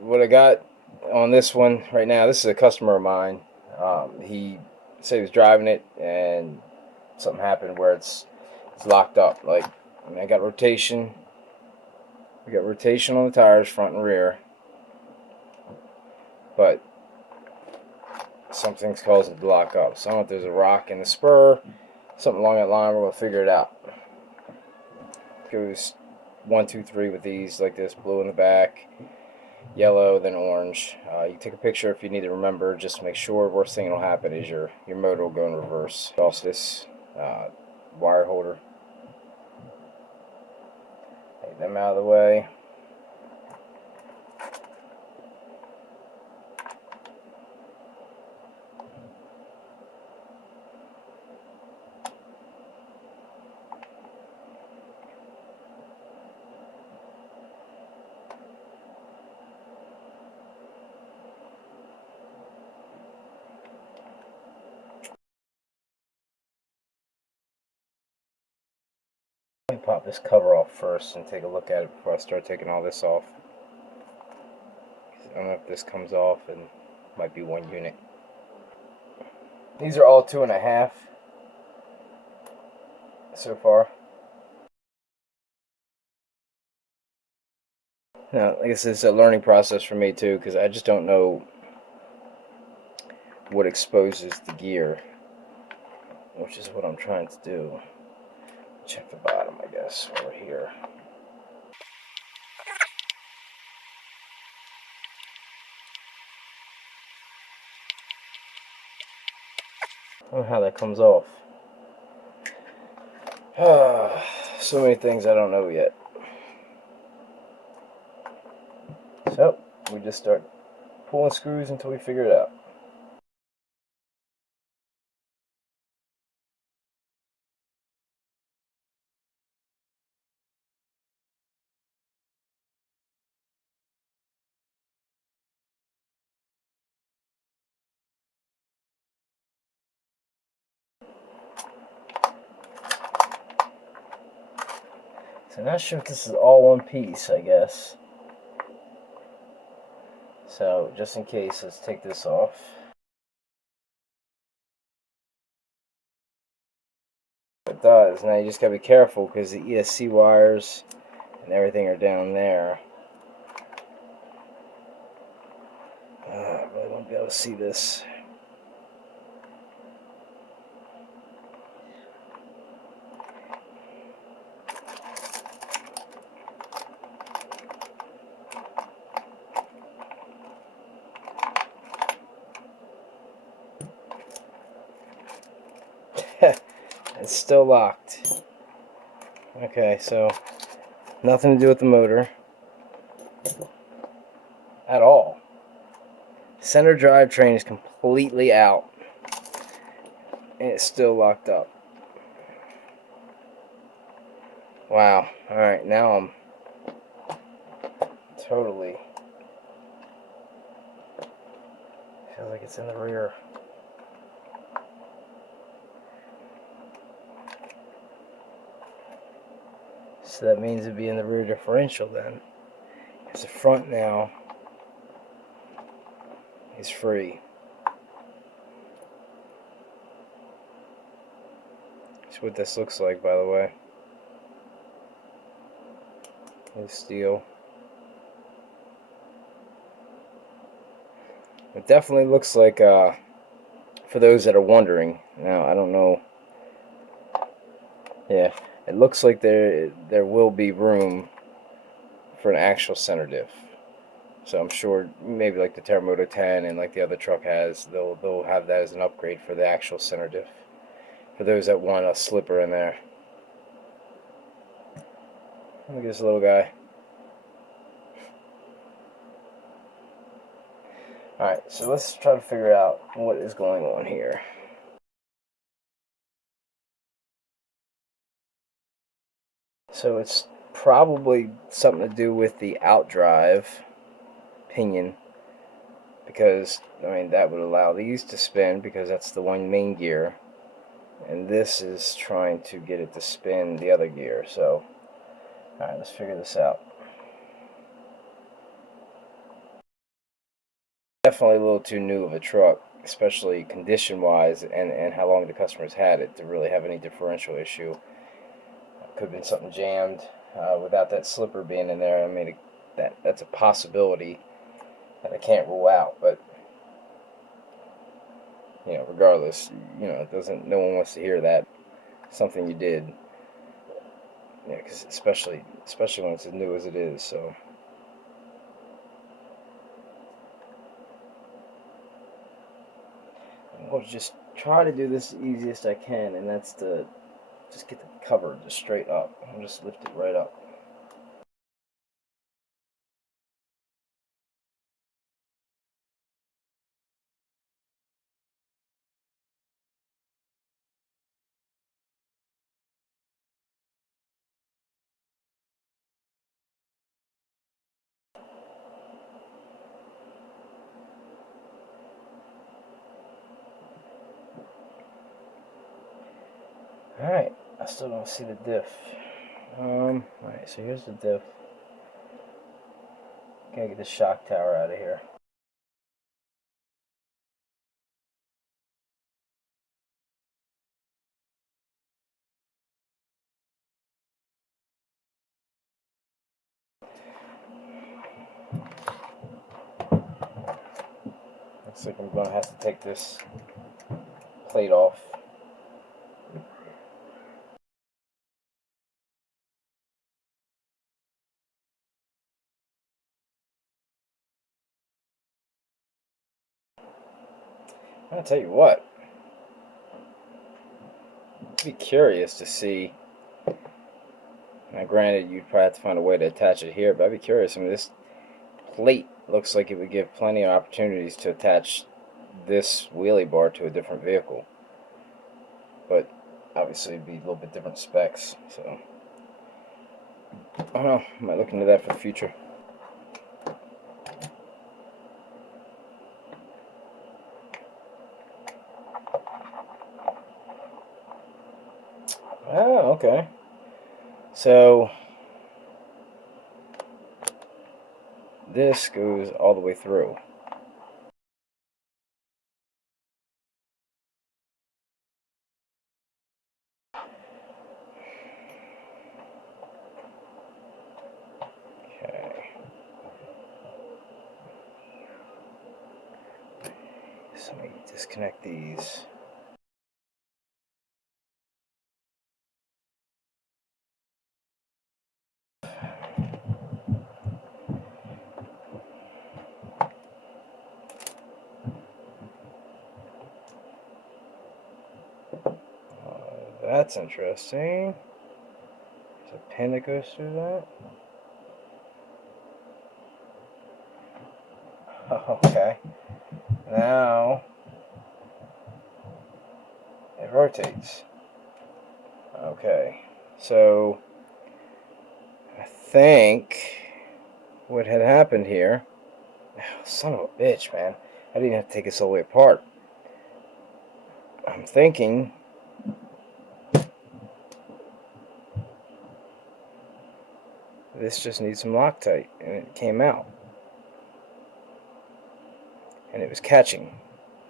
what I got on this one right now, this is a customer of mine. He said he was driving it and something happened where it's locked up. Like, I mean, I got rotation. We got rotation on the tires, front and rear, but something's causing it to lock up. So I don't know if there's a rock in the spur, something along that line. We're gonna figure it out. Goes 1, 2, 3 with these, like this: blue in the back, yellow, then orange. You can take a picture if you need to remember. Just make sure. Worst thing that'll happen is your motor will go in reverse. Also, this wire holder. Take them out of the way. Let me pop this cover off first and take a look at it before I start taking all this off. I don't know if this comes off, and might be one unit. These are all 2.5 so far. Now, I guess it's a learning process for me too, because I just don't know what exposes the gear, which is what I'm trying to do. Check the bottom, I guess, over here. I don't know how that comes off. So many things I don't know yet. So, we just start pulling screws until we figure it out. So not sure if this is all one piece, I guess. So just in case, let's take this off. It does. Now you just gotta be careful because the ESC wires and everything are down there. I really won't be able to see this. It's still locked. Okay, so nothing to do with the motor at all. Center drivetrain is completely out, and it's still locked up. Wow. Alright, now I'm totally... feels like it's in the rear. So that means it'd be in the rear differential then. Because the front now is free. That's what this looks like, by the way. It's steel. It definitely looks like, for those that are wondering, now I don't know, yeah, it looks like there will be room for an actual center diff. So I'm sure maybe like the Terramoto 10 and like the other truck has, they'll have that as an upgrade for the actual center diff, for those that want a slipper in there. Look at this little guy. Alright, so let's try to figure out what is going on here. So it's probably something to do with the outdrive pinion, because, I mean, that would allow these to spin because that's the one main gear, and this is trying to get it to spin the other gear. So, alright, let's figure this out. definitely a little too new of a truck, especially condition-wise, and how long the customer's had it to really have any differential issue. Could have been something jammed without that slipper being in there. I mean, that's a possibility that I can't rule out, but you know, regardless, you know, it doesn't. No one wants to hear that. Something you did, yeah, because especially when it's as new as it is. So. I'll just try to do this the easiest I can, and that's to just get the cover just straight up. I'll just lift it right up. Alright, I still don't see the diff. Alright, so here's the diff. Gotta get the shock tower out of here. Looks like I'm gonna have to take this plate off. I'll tell you what. I'd be curious to see. Now, granted, you'd probably have to find a way to attach it here, but I'd be curious. I mean, this plate looks like it would give plenty of opportunities to attach this wheelie bar to a different vehicle. But obviously, it'd be a little bit different specs. So, I don't know. I might look into that for the future. Oh, okay. So this goes all the way through. Okay. So let me disconnect these. That's interesting. There's a pin that goes through that. Okay. Now it rotates. Okay. So I think what had happened here. Oh, son of a bitch, man. I didn't have to take this all the way apart. I'm thinking this just needs some Loctite, and it came out. And it was catching,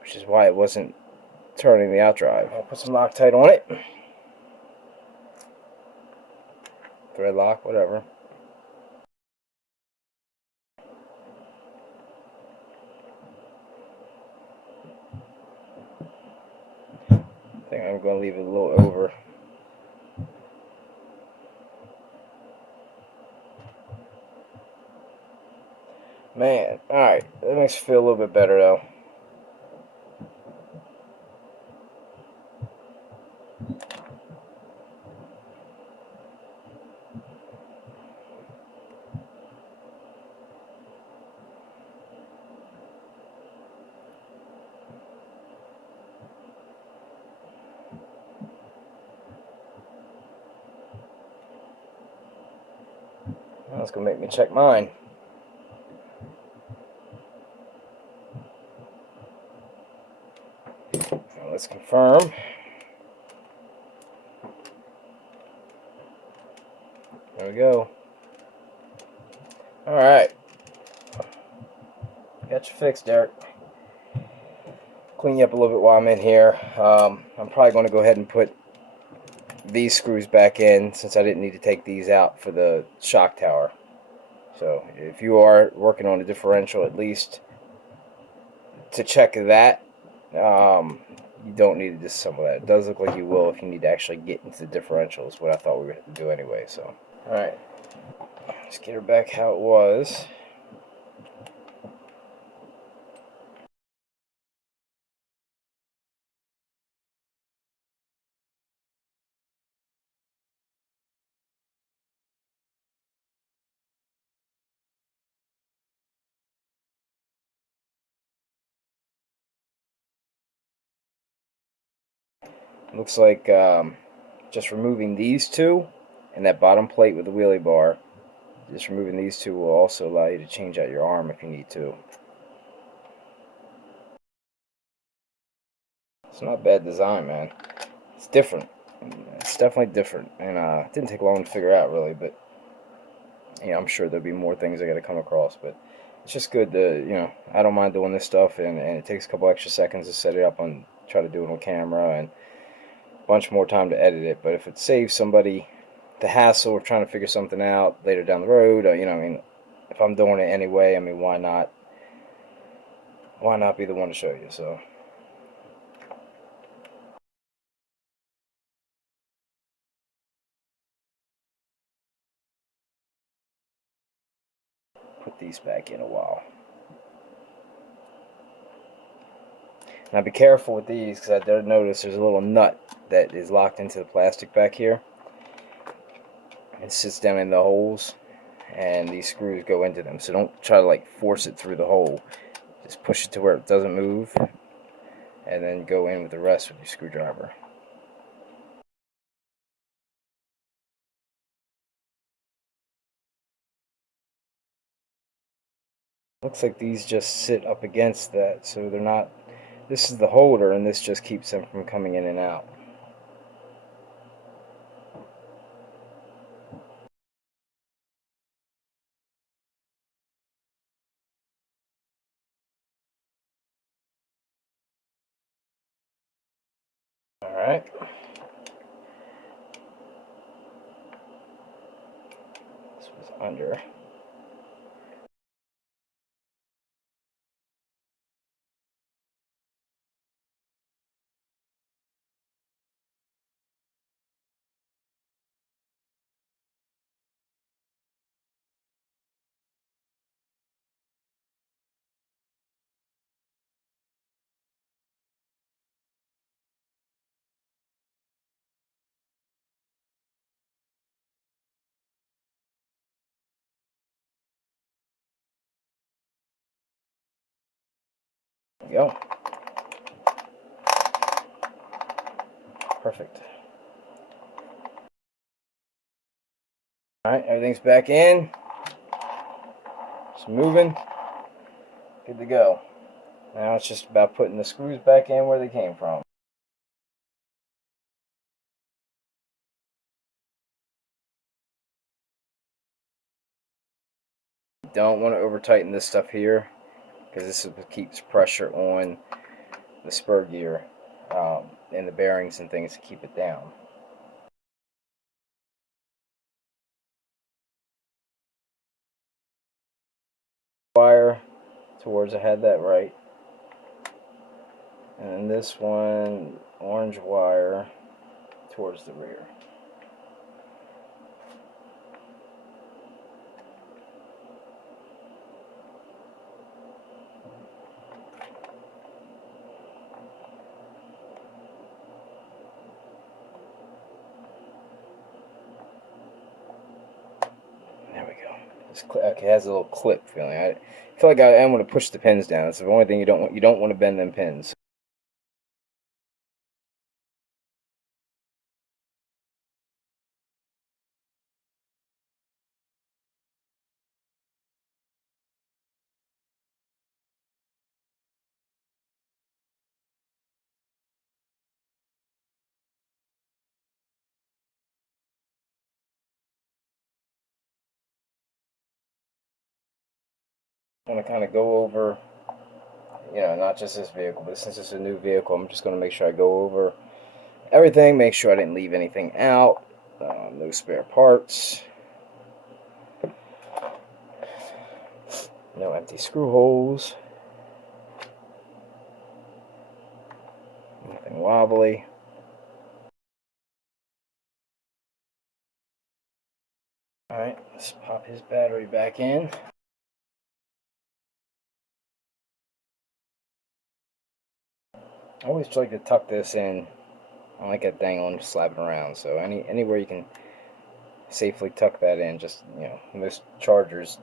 which is why it wasn't turning the outdrive. I'll put some Loctite on it. Thread lock, whatever. I think I'm going to leave it a little over. Man, alright, that makes me feel a little bit better though. That's going to make me check mine. Now let's confirm. There we go. Alright. Got you fixed, Derek. Clean you up a little bit while I'm in here. I'm probably going to go ahead and put these screws back in since I didn't need to take these out for the shock tower. So if you are working on a differential, at least to check that, you don't need to disassemble that. It does look like you will if you need to actually get into the differentials, what I thought we were going to do anyway. So, alright, let's get her back how it was. Looks like just removing these two and that bottom plate with the wheelie bar, just removing these two will also allow you to change out your arm if you need to. It's not a bad design, man. It's different. It's definitely different, and it didn't take long to figure out, really. But I'm sure there'll be more things I got to come across. But it's just good to, I don't mind doing this stuff, and it takes a couple extra seconds to set it up and try to do it on camera, and a bunch more time to edit it. But if it saves somebody the hassle of trying to figure something out later down the road, if I'm doing it anyway, why not? Why not be the one to show you? So. Put these back in a while. Now be careful with these because I did notice there's a little nut that is locked into the plastic back here. It sits down in the holes and these screws go into them. So don't try to force it through the hole. Just push it to where it doesn't move and then go in with the rest with your screwdriver. Looks like these just sit up against that, so they're not. This is the holder, and this just keeps them from coming in and out. Alright. This was under. There we go. Perfect. Alright, everything's back in. It's moving. Good to go. Now it's just about putting the screws back in where they came from. You don't want to over tighten this stuff here because this is what keeps pressure on the spur gear and the bearings and things to keep it down. Wire towards, I had that right. And this one, orange wire towards the rear. There we go. Okay, it has a little clip feeling. I feel like I am going to push the pins down. That's the only thing you don't want. You don't want to bend them pins. I want to kind of go over you know, not just this vehicle, but since it's a new vehicle, I'm just going to make sure I go over everything, make sure I didn't leave anything out, no spare parts, no empty screw holes, nothing wobbly. Alright, let's pop his battery back in. I always like to tuck this in. I don't like that dangling, slapping around. So anywhere you can safely tuck that in. Just, you know, most chargers,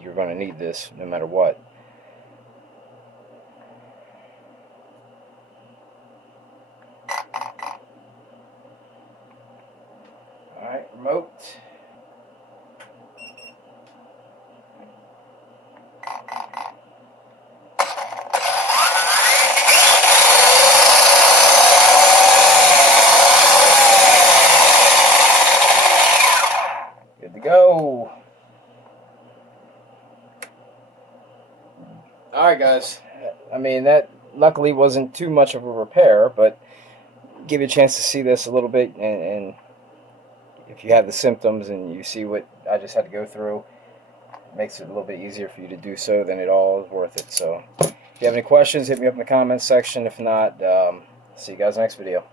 you're going to need this no matter what. Alright, remote. Good to go. Alright guys, I mean that luckily wasn't too much of a repair, but give you a chance to see this a little bit, and if you have the symptoms and you see what I just had to go through, it makes it a little bit easier for you to do so, then it all is worth it. So if you have any questions, hit me up in the comments section. If not, see you guys next video.